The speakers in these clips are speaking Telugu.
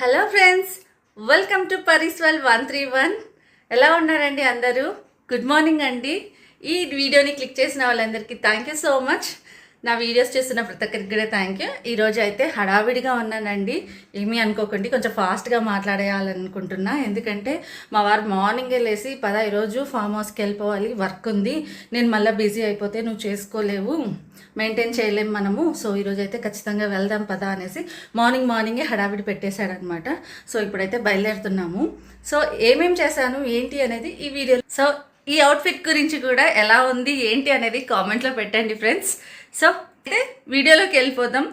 హలో ఫ్రెండ్స్, వెల్కమ్ టు పరిస్వల్ 131. ఎలా ఉన్నారండి అందరూ? గుడ్ మార్నింగ్ అండి. ఈ వీడియోని క్లిక్ చేసిన వాళ్ళందరికీ థ్యాంక్ యూ సో మచ్. నా వీడియోస్ చేస్తున్న ప్రతి ఒక్కరికి కూడా థ్యాంక్ యూ. ఈరోజు అయితే హడావిడిగా ఉన్నానండి, ఏమీ అనుకోకండి, కొంచెం ఫాస్ట్గా మాట్లాడేయాలనుకుంటున్నా. ఎందుకంటే మా వారు మార్నింగే లేసి ఈరోజు ఫామ్ హౌస్కి వెళ్ళిపోవాలి, వర్క్ ఉంది, నేను మళ్ళీ బిజీ అయిపోతే నువ్వు చేసుకోలేవు, మెయింటైన్ చేయలేము మనము, సో ఈరోజు అయితే ఖచ్చితంగా వెళ్దాం పదా అనేసి మార్నింగే హడావిడి పెట్టేశాడనమాట. సో ఇప్పుడైతే బయలుదేరుతున్నాము. సో ఏమేం చేశాను ఏంటి అనేది ఈ వీడియో. సో ఈ అవుట్ఫిట్ గురించి కూడా ఎలా ఉంది ఏంటి అనేది కామెంట్లో పెట్టండి ఫ్రెండ్స్. సో అయితే వీడియోలోకి వెళ్ళిపోదాం.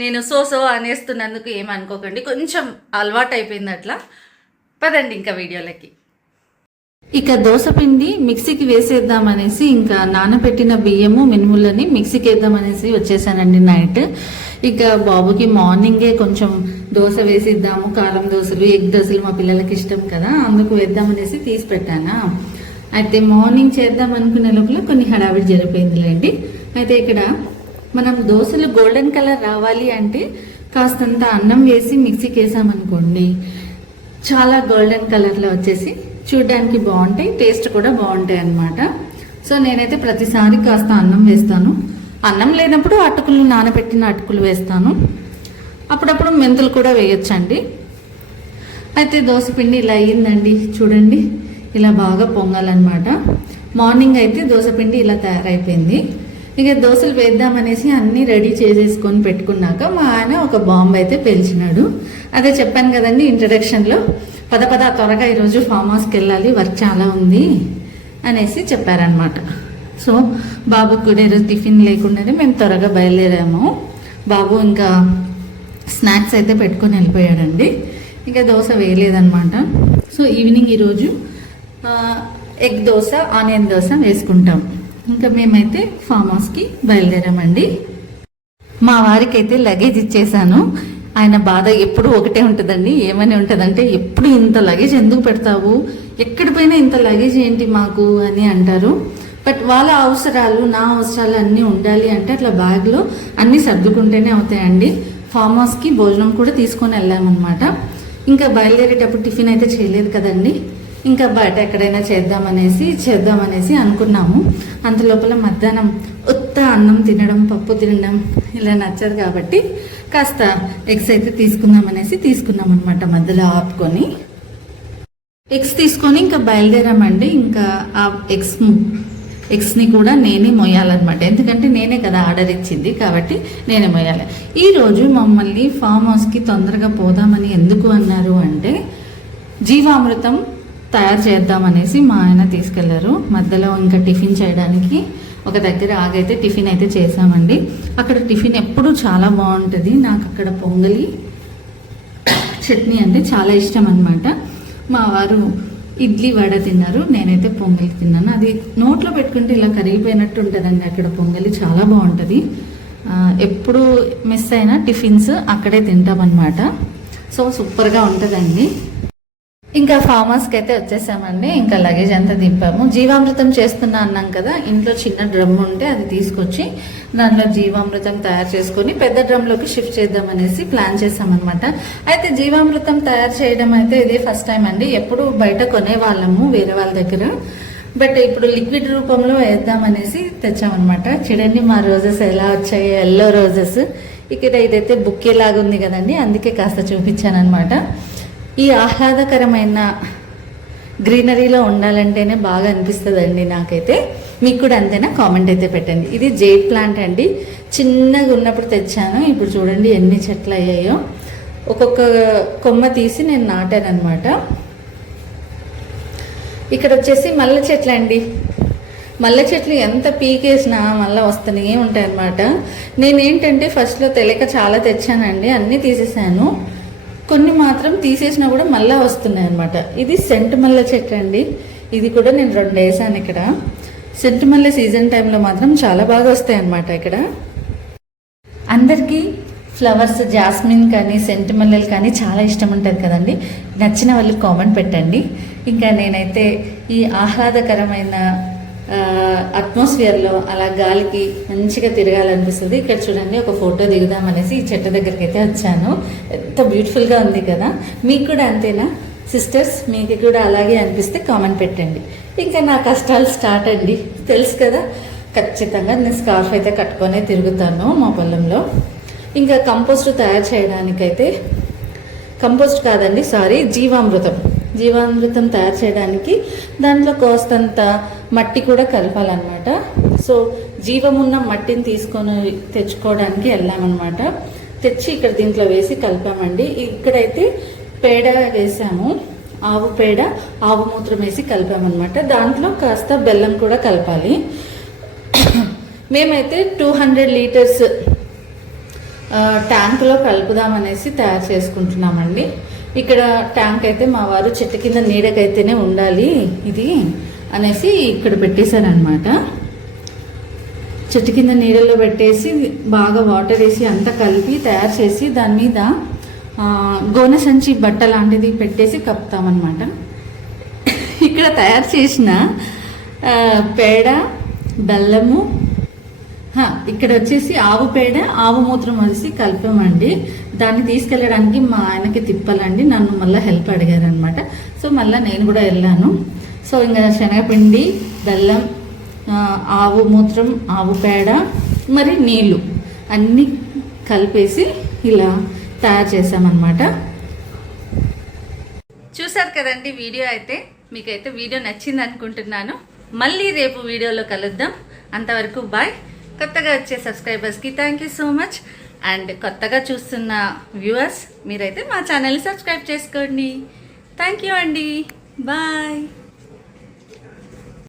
నేను సో అనేస్తున్నందుకు ఏమనుకోకండి, కొంచెం అలవాటు అయిపోయింది అట్లా. పదండి ఇంకా వీడియోలకి. ఇక దోసపిండి మిక్సీకి వేసేద్దామనేసి ఇంకా నానబెట్టిన బియ్యము మినుములని మిక్సీకి వేద్దామనేసి వచ్చేసానండి నైట్. ఇక బాబుకి మార్నింగే కొంచెం దోశ వేసిద్దాము, కారం దోశలు, ఎగ్ దోశలు మా పిల్లలకి ఇష్టం కదా, అందుకు వేద్దామనేసి తీసి పెట్టానా. అయితే మార్నింగ్ చేద్దాం అనుకునే లోపల కొన్ని హడావిడి జరిపోయిందిలేండి. అయితే ఇక్కడ మనం దోశలు గోల్డెన్ కలర్ రావాలి అంటే కాస్తంత అన్నం వేసి మిక్సీకి వేసామనుకోండి, చాలా గోల్డెన్ కలర్లో వచ్చేసి చూడడానికి బాగుంటాయి, టేస్ట్ కూడా బాగుంటాయి అన్నమాట. సో నేనైతే ప్రతిసారి కాస్త అన్నం వేస్తాను. అన్నం లేనప్పుడు అటుకులు, నానబెట్టిన అటుకులు వేస్తాను, అప్పుడప్పుడు మెంతులు కూడా వేయొచ్చండి. అయితే దోశపిండి ఇలా అయ్యిందండి, చూడండి, ఇలా బాగా పొంగాలన్నమాట. మార్నింగ్ అయితే దోశపిండి ఇలా తయారైపోయింది. ఇక దోశలు వేద్దామనేసి అన్నీ రెడీ చేసేసుకొని పెట్టుకున్నాక మా ఆయన ఒక బాంబు అయితే పేల్చినాడు. అదే చెప్పాను కదండి ఇంట్రడక్షన్లో, పద త్వరగా ఈరోజు ఫామ్ హౌస్కి వెళ్ళాలి, వర్క్ చాలా ఉంది అనేసి చెప్పారనమాట. సో బాబుకి కూడా ఈరోజు టిఫిన్ లేకుండానే మేము త్వరగా బయలుదేరాము. బాబు ఇంకా స్నాక్స్ అయితే పెట్టుకొని వెళ్ళిపోయాడండి. ఇంకా దోశ వేయలేదన్నమాట. సో ఈవినింగ్ ఈరోజు ఎగ్ దోశ, ఆనియన్ దోశ వేసుకుంటాం. ఇంకా మేమైతే ఫామ్ హౌస్కి బయలుదేరామండి. మా వారికి అయితే లగేజ్ ఇచ్చేసాను. ఆయన బాధ ఎప్పుడు ఒకటే ఉంటుందండి, ఏమని ఉంటుందంటే, ఎప్పుడు ఇంత లగేజ్ ఎందుకు పెడతావు, ఎక్కడి పోయినా ఇంత లగేజ్ ఏంటి మాకు అని అంటారు. బట్ వాళ్ళ అవసరాలు, నా అవసరాలు అన్నీ ఉండాలి అంటే అట్లా బ్యాగ్లో అన్నీ సర్దుకుంటేనే అవుతాయండి. ఫామ్ హౌస్కి భోజనం కూడా తీసుకొని వెళ్ళామన్నమాట. ఇంకా బయలుదేరేటప్పుడు టిఫిన్ అయితే చేయలేదు కదండి, ఇంకా బయట ఎక్కడైనా చేద్దామనేసి అనుకున్నాము. అంతలోపల మధ్యాహ్నం ఉత్త అన్నం తినడం, పప్పు తినడం ఇలా నచ్చదు కాబట్టి కాస్త ఎగ్స్ అయితే తీసుకున్నాం అనమాట. మధ్యలో ఆపుకొని ఎగ్స్ తీసుకొని ఇంకా బయలుదేరామండి. ఇంకా ఆ ఎగ్స్ని కూడా నేనే మొయ్యాలన్నమాట, ఎందుకంటే నేనే కదా ఆర్డర్ ఇచ్చింది కాబట్టి నేనే మొయ్యాలి. ఈరోజు మమ్మల్ని ఫామ్ హౌస్కి తొందరగా పోదామని ఎందుకు అన్నారు అంటే, జీవామృతం తయారు చేద్దామనేసి మా ఆయన తీసుకెళ్లారు. మధ్యలో ఇంకా టిఫిన్ చేయడానికి ఒక దగ్గర ఆగైతే టిఫిన్ అయితే చేసామండి. అక్కడ టిఫిన్ ఎప్పుడు చాలా బాగుంటుంది. నాకు అక్కడ పొంగలి చట్నీ అంటే చాలా ఇష్టం అనమాట. మా వారు ఇడ్లీ వడ తిన్నారు, నేనైతే పొంగలి తిన్నాను. అది నోట్లో పెట్టుకుంటే ఇలా కరిగిపోయినట్టు ఉంటుందండి. అక్కడ పొంగలి చాలా బాగుంటుంది. ఎప్పుడు మిస్ అయినా టిఫిన్స్ అక్కడే తింటామన్నమాట. సో సూపర్గా ఉంటుందండి. ఇంకా ఫామ్ హౌస్కి అయితే వచ్చేసామండి. ఇంకా లగేజ్ అంతా దింపాము. జీవామృతం చేస్తున్నా అన్నాం కదా, ఇంట్లో చిన్న డ్రమ్ ఉంటే అది తీసుకొచ్చి దాంట్లో జీవామృతం తయారు చేసుకొని పెద్ద డ్రమ్లోకి షిఫ్ట్ చేద్దామనేసి ప్లాన్ చేసామన్నమాట. అయితే జీవామృతం తయారు చేయడం అయితే ఇదే ఫస్ట్ టైం అండి. ఎప్పుడు బయట కొనేవాళ్ళము వేరే వాళ్ళ దగ్గర, బట్ ఇప్పుడు లిక్విడ్ రూపంలో వేద్దామనేసి తెచ్చామన్నమాట. చూడండి మా రోజెస్ ఎలా వచ్చాయి, ఎల్లో రోజెస్. ఇక్కడ ఇదైతే బుక్కే లాగా ఉంది కదండి, అందుకే కాస్త చూపించాను అనమాట. ఈ ఆహ్లాదకరమైన గ్రీనరీలో ఉండాలంటేనే బాగా అనిపిస్తుందండి నాకైతే. మీకు కూడా అంతేనా? కామెంట్ అయితే పెట్టండి. ఇది జేడ్ ప్లాంట్ అండి, చిన్నగా ఉన్నప్పుడు తెచ్చాను. ఇప్పుడు చూడండి ఎన్ని చెట్లు అయ్యాయో. ఒక్కొక్క కొమ్మ తీసి నేను నాటాను అనమాట. ఇక్కడ వచ్చేసి మల్లె చెట్లు అండి. మల్లె చెట్లు ఎంత పీకేసినా మళ్ళీ వస్తూనే ఉంటాయి అన్నమాట. నేనేంటంటే ఫస్ట్లో తెలియక చాలా తెచ్చానండి, అన్నీ తీసేసాను. కొన్ని మాత్రం తీసేసినా కూడా మళ్ళీ వస్తున్నాయి అనమాట. ఇది సెంటు మల్లె చెట్టు అండి. ఇది కూడా నేను 2 వేసాను ఇక్కడ. సెంటు మల్లె సీజన్ టైంలో మాత్రం చాలా బాగా వస్తాయి అన్నమాట. ఇక్కడ అందరికీ ఫ్లవర్స్, జాస్మిన్ కానీ సెంటు మల్లెలు కానీ చాలా ఇష్టం ఉంటుంది కదండి. నచ్చిన వాళ్ళు కామెంట్ పెట్టండి. ఇంకా నేనైతే ఈ ఆహ్లాదకరమైన అట్మాస్ఫియర్లో అలా గాలికి మంచిగా తిరగాలనిపిస్తుంది. ఇక్కడ చూడండి ఒక ఫోటో దిగుదామనేసి ఈ చెట్టు దగ్గరికి అయితే వచ్చాను. ఎంత బ్యూటిఫుల్గా ఉంది కదా. మీకు కూడా అంతేనా సిస్టర్స్? మీకు కూడా అలాగే అనిపిస్తే కామెంట్ పెట్టండి. ఇంకా నా కష్టాలు స్టార్ట్ అండి, తెలుసు కదా. ఖచ్చితంగా నేను స్కార్ఫ్ అయితే కట్టుకొనే తిరుగుతాను మా పొలంలో. ఇంకా కంపోస్ట్ తయారు చేయడానికైతే, కంపోస్ట్ కాదండి సారీ, జీవామృతం తయారు చేయడానికి దాంట్లో కోస్తంత మట్టి కూడా కలపాలన్నమాట. సో జీవమున్న మట్టిని తెచ్చుకోవడానికి వెళ్ళామన్నమాట. తెచ్చి ఇక్కడ దీంట్లో వేసి కలిపామండి. ఇక్కడైతే పేడ వేసాము, ఆవు పేడ, ఆవు మూత్రం వేసి కలిపామన్నమాట. దాంట్లో కాస్త బెల్లం కూడా కలపాలి. మేమైతే 200 లీటర్స్ ట్యాంకులో కలుపుదామనేసి తయారు చేసుకుంటున్నామండి. ఇక్కడ ట్యాంక్ అయితే మా వారు చెట్టు కింద నీడకైతేనే ఉండాలి ఇది అనేసి ఇక్కడ పెట్టేశారనమాట. చెట్టు కింద నీడల్లో పెట్టేసి బాగా వాటర్ వేసి అంతా కలిపి తయారు చేసి దాని మీద గోనె సంచి బట్ట లాంటిది పెట్టేసి కప్పుతామన్నమాట. ఇక్కడ తయారు చేసిన పేడ, బెల్లము, ఇక్కడ వచ్చేసి ఆవు పేడ, ఆవు మూత్రం వేసి కలిపామండి. దాన్ని తీసుకెళ్ళడానికి మా ఆయనకి తిప్పాలండి, నన్ను మళ్ళీ హెల్ప్ అడిగారనమాట. సో మళ్ళీ నేను కూడా వెళ్ళాను. సో ఇంకా శనగపిండి, బెల్లం, ఆవు మూత్రం, ఆవు పేడ, మరి నీళ్ళు అన్నీ కలిపేసి ఇలా తయారు చేసామన్నమాట. చూసారు కదండి వీడియో అయితే. మీకైతే వీడియో నచ్చింది అనుకుంటున్నాను. మళ్ళీ రేపు వీడియోలో కలుద్దాం. అంతవరకు బాయ్. కొత్తగా వచ్చే సబ్స్క్రైబర్స్కి thank you so much. And కొత్తగా చూస్తున్న వ్యూవర్స్ మీరైతే మా ఛానల్ని సబ్స్క్రైబ్ చేసుకోండి. థ్యాంక్ యూ అండి. బాయ్.